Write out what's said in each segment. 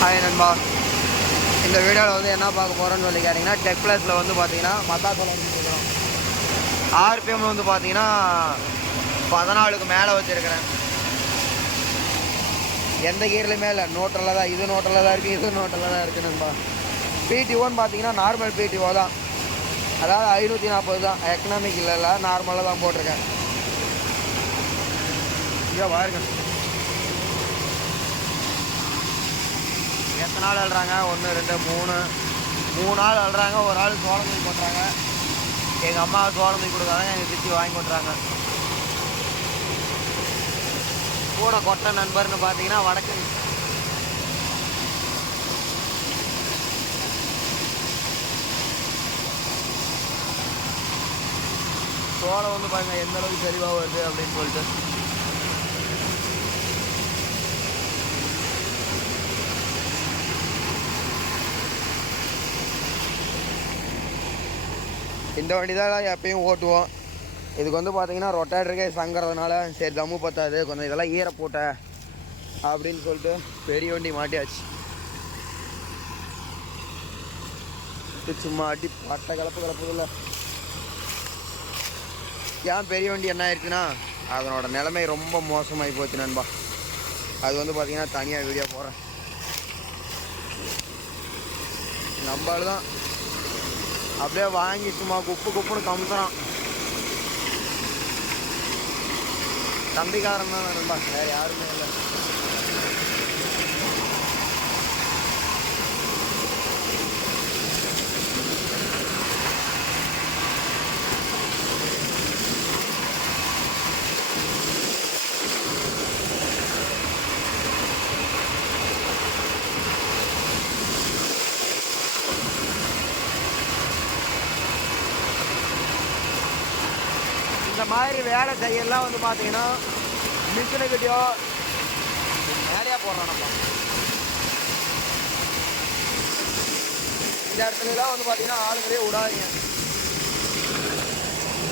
Hi நண்பா. இந்த வீடியோவில் வந்து என்ன பார்க்க போகிறோன்னு சொல்லி கேட்டிங்கன்னா டெக் ப்ளஸில் வந்து பார்த்தீங்கன்னா மத்தாசோளம் வச்சுருக்கிறோம் ஆர்பிஎம் வந்து பார்த்தீங்கன்னா பதினாலுக்கு மேலே வச்சுருக்கிறேன். எந்த கீர்லையுமே இல்லை. நோட்டில் தான் இது நோட்டில் தான் இருக்குது இது நோட்டில் தான் இருக்குது நண்பா. பிடிஓன்னு பார்த்தீங்கன்னா நார்மல் பிடிஓ தான். அதாவது ஐநூற்றி நாற்பது தான். எக்கனாமிக் இல்லை நார்மலாக தான் போட்டிருக்கேன். இங்கே பாருங்க. எத்தனை நாள் அழுறாங்க? ஒன்று ரெண்டு மூணு. மூணு ஆள் அழுறாங்க ஒரு ஆள் சோளம் தூக்கி எங்கள் அம்மா சோளம் தூக்கி கொடுக்குறாங்க எங்கள் சித்தி வாங்கி கொட்டுறாங்க கூட கொட்டை நண்பர்னு பார்த்தீங்கன்னா வடக்கு. சோளம் வந்து பாருங்கள் எந்த அளவுக்கு தெளிவாக வருது அப்படின்னு சொல்லிட்டு. இந்த வண்டி தான் எப்பயும் ஓட்டுவோம். இதுக்கு வந்து பார்த்தீங்கன்னா ரொட்டாட்ருக்கே சங்கிறதுனால சரி தம்மு பத்தாது கொஞ்சம் இதெல்லாம் ஈர போட்ட அப்படின்னு சொல்லிட்டு பெரிய வண்டி மாட்டியாச்சு. சும்மா அடி பட்டை கலப்பு கலப்புதில்ல ஏன் பெரிய வண்டி என்ன ஆயிடுச்சுன்னா அதனோட நிலைமை ரொம்ப மோசமாகி போச்சு நண்பா. அது வந்து பார்த்தீங்கன்னா தனியாக வீடியோ போகிறேன் நம்மளால தான் அப்படியே வாங்கி சும்மா குப்பு குப்புன்னு கமுத்துறான். தம்பிக்காரன் தான் நண்பா வேற யாருமே இல்லை. மாதிரி வேலை செய்யலாம் வந்து பார்த்தீங்கன்னா மிஷினுக்கிட்டயோ வேலையாக போடுறோம் நம்ம. இந்த இடத்துலலாம் வந்து பார்த்தீங்கன்னா ஆளுங்களே விடாதீங்க.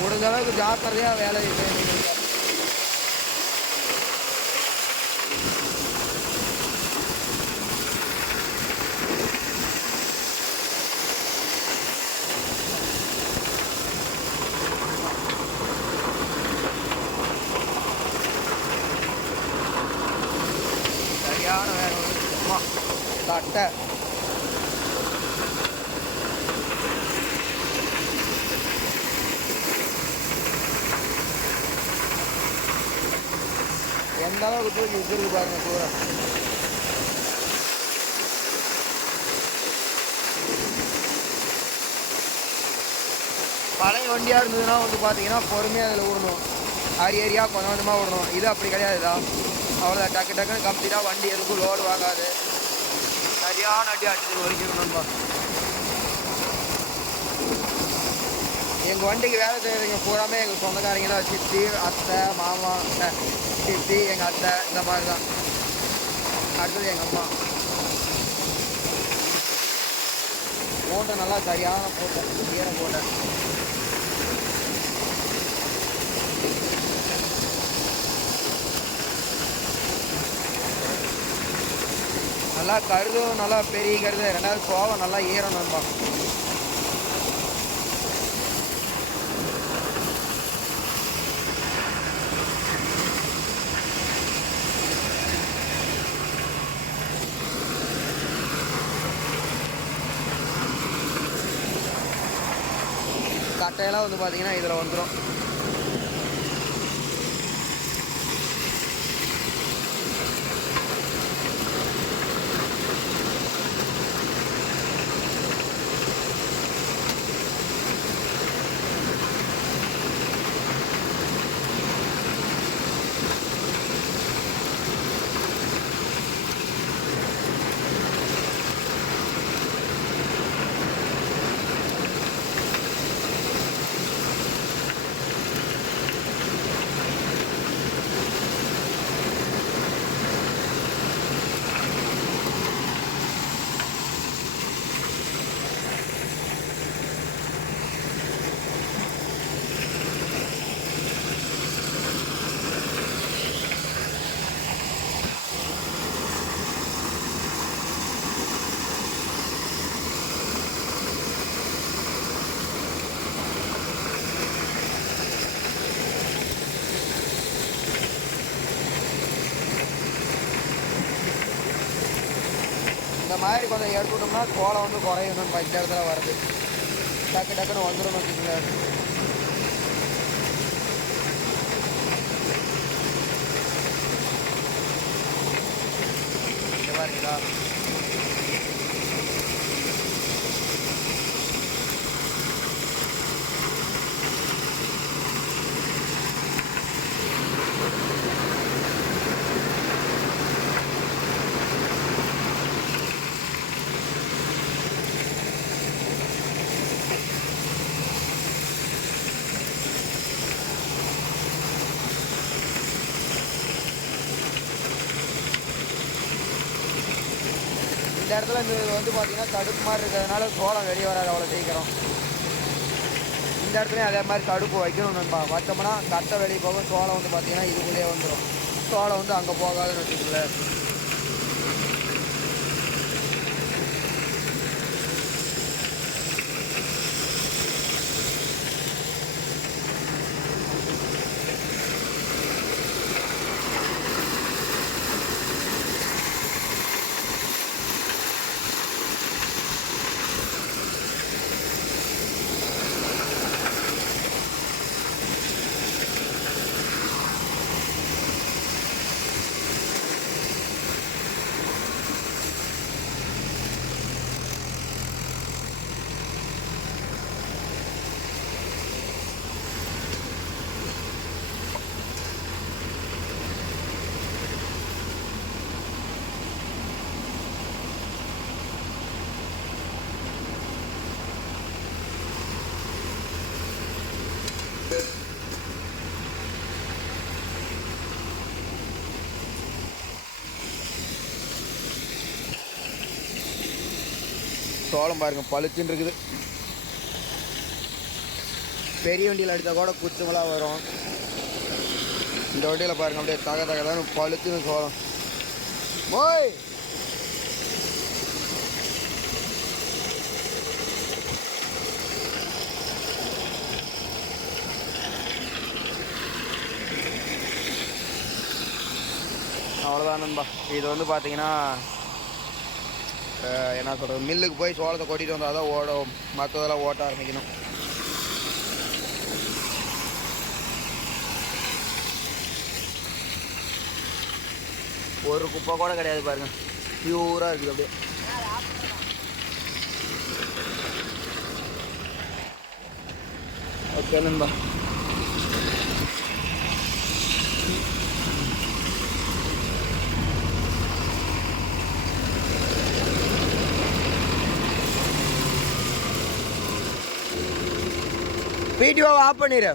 முடிஞ்ச அளவுக்கு ஜாக்கிரதையாக வேலை செய்யணும் சரியான வேலை அம்மா தட்டை எந்த தூக்கி பாருங்க பூரா பழைய வண்டியாக இருந்ததுன்னா வந்து பார்த்தீங்கன்னா பொறுமையாக அதில் விடணும் அரி அரியாக கொஞ்சம் கொஞ்சமாக விடணும் இது அப்படி கிடையாதுதா அவ்வளோதான் டக்கு டக்குன்னு கம்ப்ளீட்டாக வண்டி எதுக்கும் லோடு வாங்காது. சரியான அடி அடிச்சு வரைக்கும் நண்பா எங்கள் வண்டிக்கு வேலை செய்கிறவங்க பூராமே எங்கள் சொந்தக்காரங்க தான் சித்தி அத்தை மாமா சித்தி எங்கள் அத்தை இந்த மாதிரி தான் அடுத்தது எங்கள் அம்மா. போட்டை நல்லா சரியான போட்டேன் ஈரம் போட்டேன் நல்லா கருதும் நல்லா பெரிய கருது. ரெண்டாவது கோவம் நல்லா ஈரம் நண்பா. கட்டையெல்லாம் வந்து பார்த்தீங்கன்னா இதில் வந்துடும் மாதிரி கொஞ்சம் எடுத்து விட்டோம்னா கோலம் வந்து குறையணும் இந்த இடத்துல வருது. டக்கு டக்குன்னு வந்துடும் வச்சுக்கோங்க பாருங்களா இந்த இடத்துல இந்த இது வந்து பார்த்தீங்கன்னா தடுப்பு மாதிரி இருக்கிறதுனால சோளம் வெளியே வராது அவ்வளோ சீக்கிரம். இந்த இடத்துலையும் அதே மாதிரி தடுப்பு வைக்கணும் நண்பா. வச்சோம்னா கட்டை வெளியே போகும் சோளம் வந்து பார்த்தீங்கன்னா இதுக்குள்ளேயே வந்துடும் சோளம் வந்து அங்கே போகாதுன்னு வச்சுக்கல சோளம் பாருங்க பழுச்சுன்னு இருக்குது. பெரிய வண்டியில் அடித்தா கூட குச்சமெல்லாம் வரும். இந்த வண்டியில் பாருங்க அப்படியே தக தக பழுச்சுன்னு சோளம். ஓய்! அவ்வளோதான் நண்பா. இது வந்து பார்த்தீங்கன்னா என்ன சொல்கிறது மில்லுக்கு போய் சோளத்தை கொட்டிட்டு வந்தால் தான் ஓடும் மற்றதெல்லாம் ஓட்ட ஆரம்பிக்கணும். ஒரு குப்பை கூட கிடையாது பாருங்க. பியூராக இருக்குது அப்படியே. ஓகே நண்பா. வீடியோவை ஆஃப் பண்ணிடு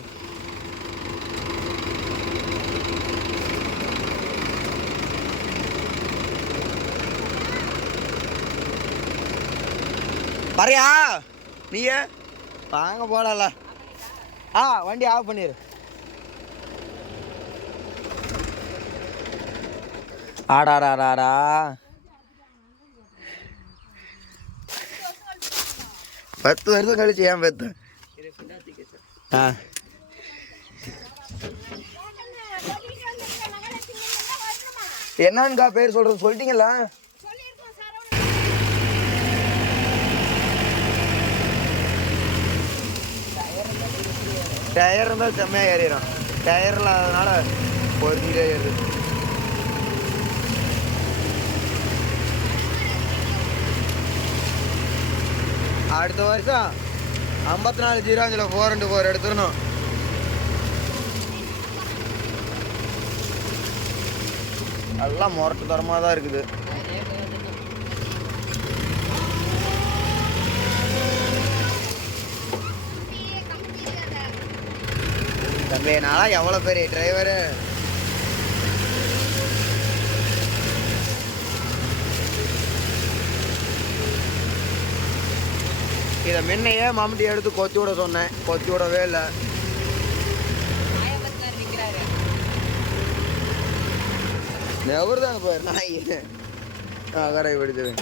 பறையா நீயே வாங்க போடல ஆ வண்டி ஆஃப் பண்ணிடு ஆடாடாடாடா. பத்து வருஷம் கழிச்சு ஏன் பெத்த? ஆ. என்னன்னுக்கா பேர் சொல்றது? சொல்லிட்டீங்களா? டயர் இருந்தால் செம்மையாக ஏறிடும். டயர் இல்லாததுனால பொறுமையாக ஏறுது. அடுத்த வருஷம் ஐம்பத்தி நாலு ஜீரோ அஞ்சில் ஃபோர் ரெண்டு ஃபோர் எடுத்துடணும் எல்லாம் முரட்டு தரமாக தான் இருக்குது. தம்பி நான்லாம் எவ்வளோ பெரிய டிரைவரு இதை முன்னையே மம்முட்டி எடுத்து கொத்தி விட சொன்னேன். கொத்தி விடவே இல்லை. எவரு தாங்க நாய் அகரை பிடிச்சது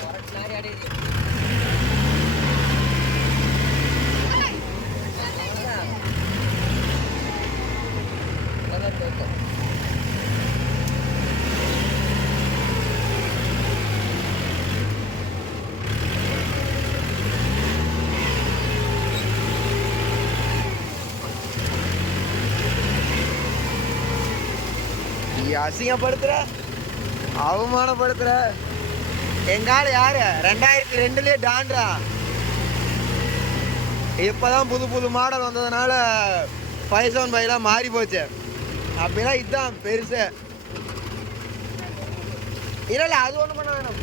அசிங்கப்படுத்துற? அவமானப்படுத்துற? எங்கால யாரு? ரெண்டாயிரத்தி ரெண்டுலயே டான்ரா இப்பதான் புது புது மாடல் வந்ததுனால ஃபைவ் செவன் ஃபைவ்லாம் மாறி போச்சு. அப்படின்னா இதுதான் பெருசு. இல்லை அது ஒன்றும் பண்ண வேணாம்.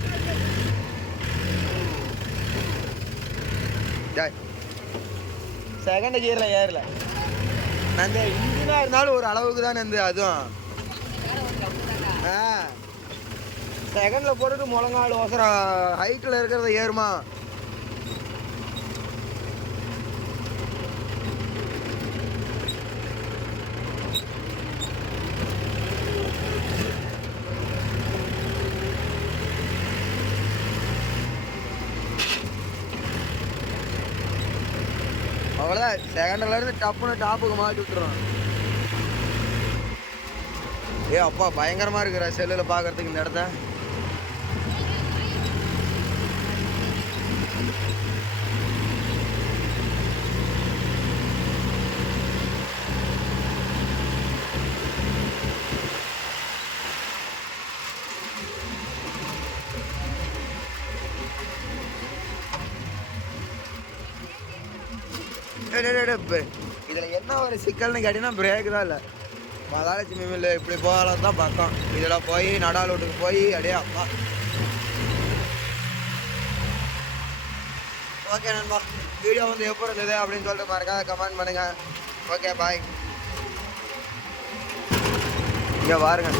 செகண்ட் கியரில் ஏறல. அந்த இன்ஜினாக இருந்தாலும் ஒரு அளவுக்கு தானே இந்த அதுவும். ஆ. செகண்ட்ல போட்டுட்டு முழங்கால் ஓசரம் ஹைட்டில் இருக்கிறத ஏறுமா. அவ்வளோதான் செகண்ட்ல இருந்து டப்புன்னு டாப்புக்கு மாட்டி விட்டுரும் ஏ அப்பா பயங்கரமாக இருக்கிற செல்லில் பார்க்கறதுக்கு இந்த இடத்த. இதில் என்ன ஒரு சிக்கல்னு கேட்டீங்கன்னா பிரேக் தான் இல்லை. மகாலட்சுமி மில்லு இப்படி போகலாம் தான் பக்கம் இதில் போய் நடாலூட்டுக்கு போய் அப்படியே அப்பா. ஓகே நண்பா வீடியோ வந்து எப்படி இருந்தது அப்படின்னு சொல்லிட்டு பாருங்க கமெண்ட் பண்ணுங்கள் ஓகே பாய் இங்கே பாருங்க.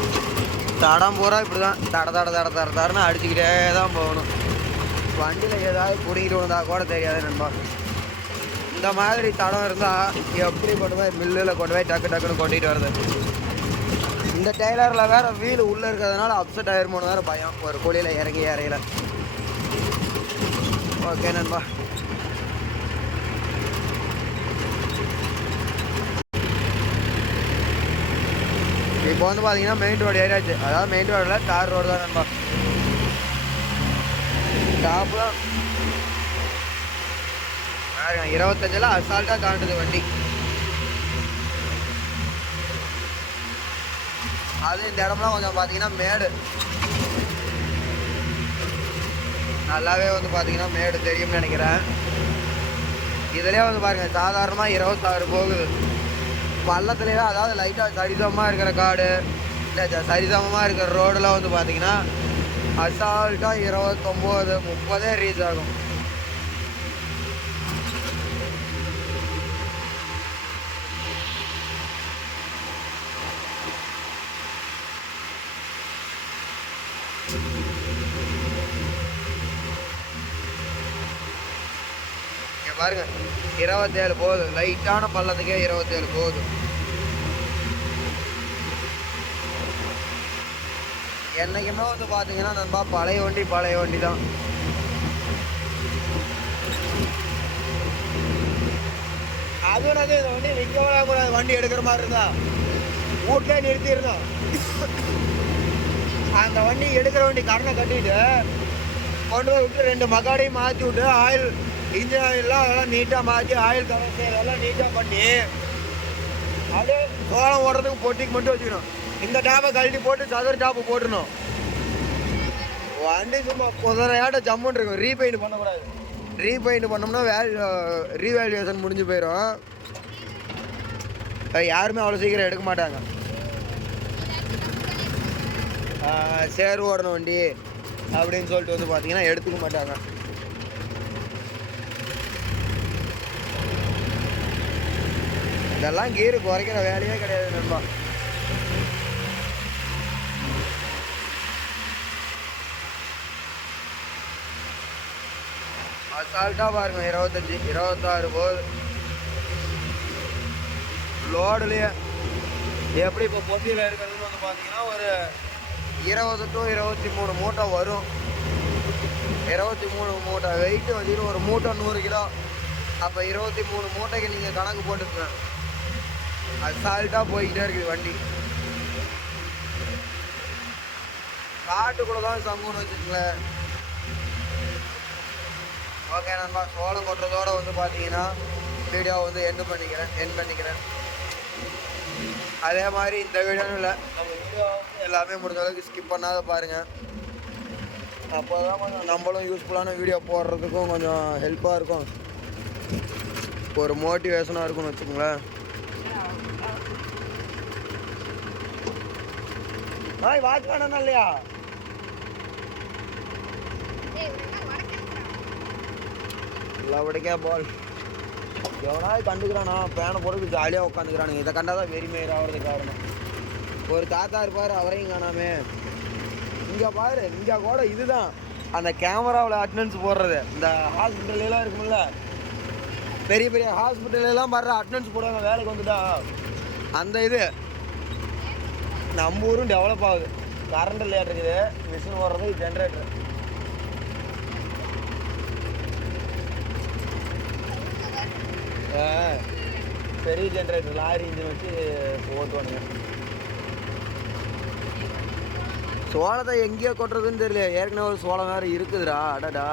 தடம் பூரா இப்படி தான் தட தட தட தட தடன்னு அடிச்சுக்கிட்டே தான் போகணும். வண்டியில் ஏதாவது பிடிங்கிட்டு வந்தால் கூட தெரியாது நண்பா. இந்த மாதிரி தடம் இருந்தால் எப்படி கொண்டு போய் மில்லில் கொண்டு போய் டக்கு டக்குன்னு கொட்டிட்டு வருது இந்த டெய்லரில் வேற வீல் உள்ளே இருக்கிறதுனால அப்செட் ஆயிருமோன்னு வேற பயம். ஒரு குழியில் இறங்கி இறையில ஓகே நண்பா. இப்போ வந்து பார்த்தீங்கன்னா மெயின் ரோடு ஏரியாச்சு அதாவது மெயின் ரோடில் தார் ரோடு தான் நண்பா. டாப்லாம் பாருங்க இருபத்தஞ்சில் அசால்ட்டாக தாண்டுது வண்டி. அது இந்த இடம்லாம் கொஞ்சம் பார்த்தீங்கன்னா மேடு. நல்லாவே வந்து பார்த்தீங்கன்னா மேடு தெரியும்னு நினைக்கிறேன். இதுலேயே வந்து பாருங்க சாதாரணமாக இருபத்தாறு போகுது. பள்ளத்துலேயே அதாவது லைட்டாக சரிசமமாக இருக்கிற காடு இல்லை சரிசமமாக இருக்கிற ரோடெலாம் வந்து பார்த்தீங்கன்னா அசால்ட்டாக இருபத்தொம்போது முப்பதே ரீச் ஆகும். பாருங்க. இருபத்தி இருபத்தேழு போகுது. லைட்டான பள்ளத்துக்கே இருபத்தேழு போகுது. என்னைக்குமே வந்து பார்த்தீங்கன்னா நண்பா பழைய வண்டி பழைய வண்டி தான் அது இந்த வண்டி நிற்கவே கூடாது. வண்டி எடுக்கிற மாதிரி இருந்தா. வீட்லயே நிறுத்தியிருந்தோம் அந்த வண்டி எடுக்கிற வண்டி கடனை கட்டிட்டு கொண்டு போய் விட்டு ரெண்டு மகாடையும் மாற்றி விட்டு ஆயில் இன்ஜின் ஆயிலெலாம் அதெல்லாம் நீட்டாக மாற்றி ஆயில் கவர் அதெல்லாம் நீட்டாக பண்ணி அப்படியே சோளம் ஓடுறதுக்கு பொட்டிக்கு மட்டும் வச்சுக்கணும். இந்த டாப்பை கழட்டி போட்டு சதுர டாப்பு போட்டுணும் வண்டி சும்மா குதிரையாட்ட ஜம்முன்னு இருக்கும். ரீபெயிண்ட் பண்ணக்கூடாது. ரீபெயிண்ட் பண்ணோம்னா வேல் ரீவேல்யூவேஷன் முடிஞ்சு போயிடும் யாருமே அவ்வளோ சீக்கிரம் எடுக்க மாட்டாங்க. சேர் ஓடணும் வண்டி அப்படின்னு சொல்லிட்டு வந்து பார்த்தீங்கன்னா எடுத்துக்க மாட்டாங்க. இதெல்லாம் கீரு குறைக்கிற வேலையே கிடையாது நண்பா. அசால்ட்டாக பாருங்க இருபத்தஞ்சி இருபத்தாறு போகுது லோடுலேயே எப்படி இப்போ பொத்தியில் இருக்கிறதுன்னு வந்து பார்த்தீங்கன்னா ஒரு இருபது டு இருபத்தி மூணு மூட்டை வரும். இருபத்தி மூணு மூட்டை வெயிட்டு வச்சுட்டு ஒரு மூட்டை நூறு கிலோ. அப்போ இருபத்தி மூணு மூட்டைக்கு நீங்கள் கணக்கு போட்டுக்கங்க. அசால்ட்டாக போய்கிட்டே இருக்குது வண்டி. காட்டுக்குள்ளே தான் சங்குன்னு வச்சுக்கங்களேன். ஓகே நண்பா சோளம் கொட்டுறதோட வந்து பார்த்தீங்கன்னா வீடியோ வந்து எண்டு பண்ணிக்கிறேன் என் பண்ணிக்கிறேன். அதே மாதிரி இந்த வீடியோன்னு இல்லை நம்ம வீடியோ எல்லாமே முடிஞ்ச அளவுக்கு ஸ்கிப் பண்ணாத பாருங்கள் அப்போ தான் கொஞ்சம் நம்மளும் யூஸ்ஃபுல்லான வீடியோ போடுறதுக்கும் கொஞ்சம் ஹெல்ப்பாக இருக்கும். ஒரு மோட்டிவேஷனாக இருக்கும்னு வச்சுக்கோங்களேன். ஆய் வாட்ச் வேணா இல்லையா? லவடிக்கே பால் எவனாவது கண்டுக்கிறானா? பேனை போட்டு ஜாலியாக உட்காந்துக்கிறானுங்க இதை கண்டாதான் வெறிமேர் ஆகிறது காரணம். ஒரு தாத்தா இருப்பார் அவரையும் காணாமே. இங்கே பாரு இங்கே கூட இதுதான். அந்த கேமராவில் அட்டனன்ஸ் போடுறது. இந்த ஹாஸ்பிட்டல்லாம் இருக்கும்ல. பெரிய பெரிய ஹாஸ்பிட்டல்லாம் பாரு அட்டனன்ஸ் போடுவாங்க வேலைக்கு வந்துட்டா. அந்த இது நம்ம ஊரும் டெவலப் ஆகுது. கரண்ட் இல்லையாட்டு இருக்குது. மிஷின் ஓடுறது ஜென்ரேட்டர் பெரிய ஜென்ரேட்டர் லாரி இன்ஜின் வச்சு ஓட்டுவானுங்க. சோளத்தை எங்கேயோ கொட்டுறதுன்னு தெரியல ஏற்கனவே ஒரு சோளம் வேறு இருக்குதுடா அடடா.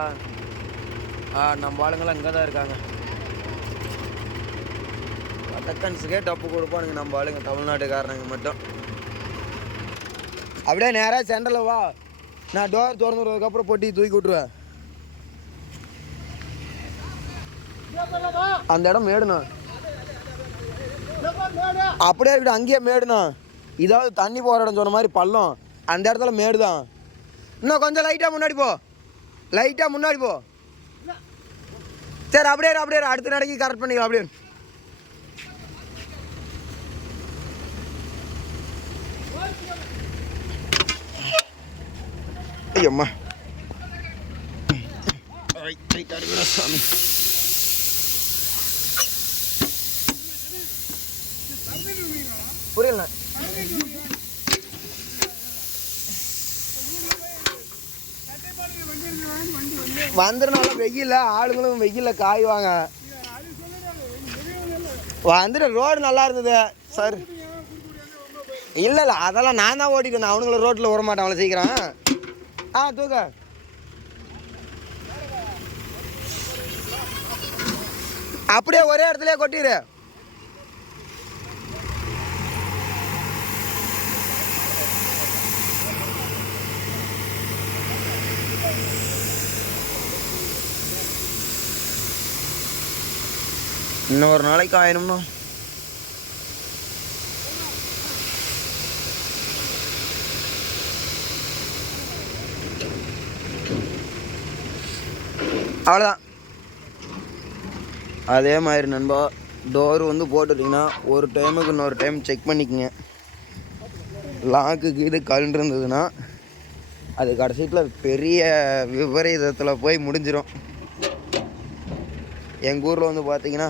ஆ நம்ம ஆளுங்களாம் இங்கே தான் இருக்காங்க. டக்கன்ஸுக்கே டப்பு கொடுப்பானுங்க நம்ம ஆளுங்க தமிழ்நாட்டுக்காரனுங்க மட்டும். அப்படியே நேராக சென்டரில் வா. நான் டோர் திறந்து விடுறதுக்கப்புறம் பொட்டி தூக்கி விட்ருவேன் அந்த இடம் மேடுண்ணா அப்படியே இப்படி அங்கேயே மேடுண்ணா இதாவது தண்ணி போகிற இடம் சொன்ன மாதிரி பள்ளம் அந்த இடத்துல மேடு தான் இன்னும் கொஞ்சம் லைட்டாக முன்னாடி போ லைட்டாக முன்னாடி போ சரி அப்படியே அப்படியே அடுத்த நடைக்கு கரெக்ட் பண்ணிக்கலாம் அப்படியே ஐயம்மா சாமி வந்துடுனால வெயில் ஆளுங்களும் வெயில்ல காய்வாங்க. வந்துட்டு ரோடு நல்லா இருந்தது. சார். இல்லை இல்லை அதெல்லாம் நான் தான் ஓட்டிட்டு இருந்தேன் ரோட்டில் விட மாட்டான் அவ்வளோ சீக்கிரம். ஆ தூக்க. அப்படியே ஒரே இடத்துலயே கொட்டிடு இன்னும் ஒரு நாளைக்கு ஆயிரம்னா அவ்வளோதான் அதே மாதிரி நண்பா டோர் வந்து போட்டுட்டிங்கன்னா ஒரு டைமுக்கு இன்னொரு டைம் செக் பண்ணிக்கோங்க. லாக்குக்கு இது கல் இருந்ததுன்னா அது கடைசியில் பெரிய விபரீதத்தில் போய் முடிஞ்சிடும் எங்கள் ஊரில் வந்து பார்த்திங்கன்னா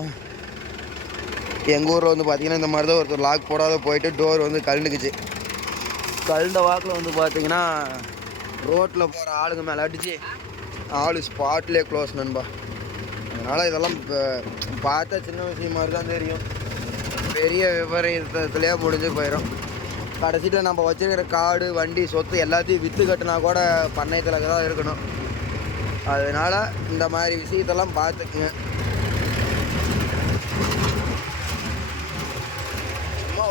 எங்கள் ஊரில் வந்து பார்த்தீங்கன்னா இந்த மாதிரி தான் ஒருத்தர் லாக் போடாத போயிட்டு டோர் வந்து கழுந்துக்குச்சு கழுந்த வாக்கில் வந்து பார்த்தீங்கன்னா ரோட்டில் போகிற ஆளுங்க மேலே அடிச்சு ஆளு ஸ்பாட்லேயே க்ளோஸ் நண்பா. அதனால் இதெல்லாம் இப்போ பார்த்தா சின்ன விஷயம் மாதிரி தான் தெரியும். பெரிய விபரீதத்துலேயே முடிஞ்சு போயிடும் கடைசியில் நம்ம வச்சுருக்கிற காடு வண்டி சொத்து எல்லாத்தையும் விற்று கட்டினா கூட பண்ணையத்தில் தான் இருக்கணும். அதனால் இந்த மாதிரி விஷயத்தெல்லாம் பார்த்துக்குங்க.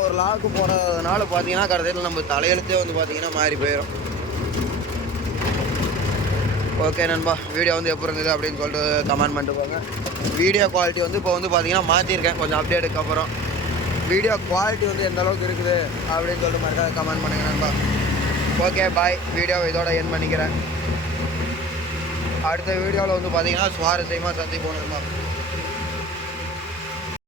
ஒரு லாக்கு போடுறதுனால பார்த்தீங்கன்னா கடைசியில் நம்ம தலையெழுத்தே வந்து பார்த்தீங்கன்னா மாறி போயிடும் ஓகே நண்பா வீடியோ வந்து எப்படி இருந்தது அப்படின்னு சொல்லிட்டு கமெண்ட் பண்ணிட்டு போங்க. வீடியோ குவாலிட்டி வந்து இப்போ வந்து பார்த்தீங்கன்னா மாற்றிருக்கேன் கொஞ்சம் அப்டேட்டுக்கு அப்புறம். வீடியோ குவாலிட்டி வந்து எந்த அளவுக்கு இருக்குது அப்படின்னு சொல்லிட்டு மறக்காத கமெண்ட் பண்ணுங்க நண்பா. ஓகே பாய் வீடியோ இதோட என் பண்ணிக்கிறேன். அடுத்த வீடியோவில் வந்து பார்த்தீங்கன்னா சுவாரஸ்யமாக சந்திப்போம் நண்பா.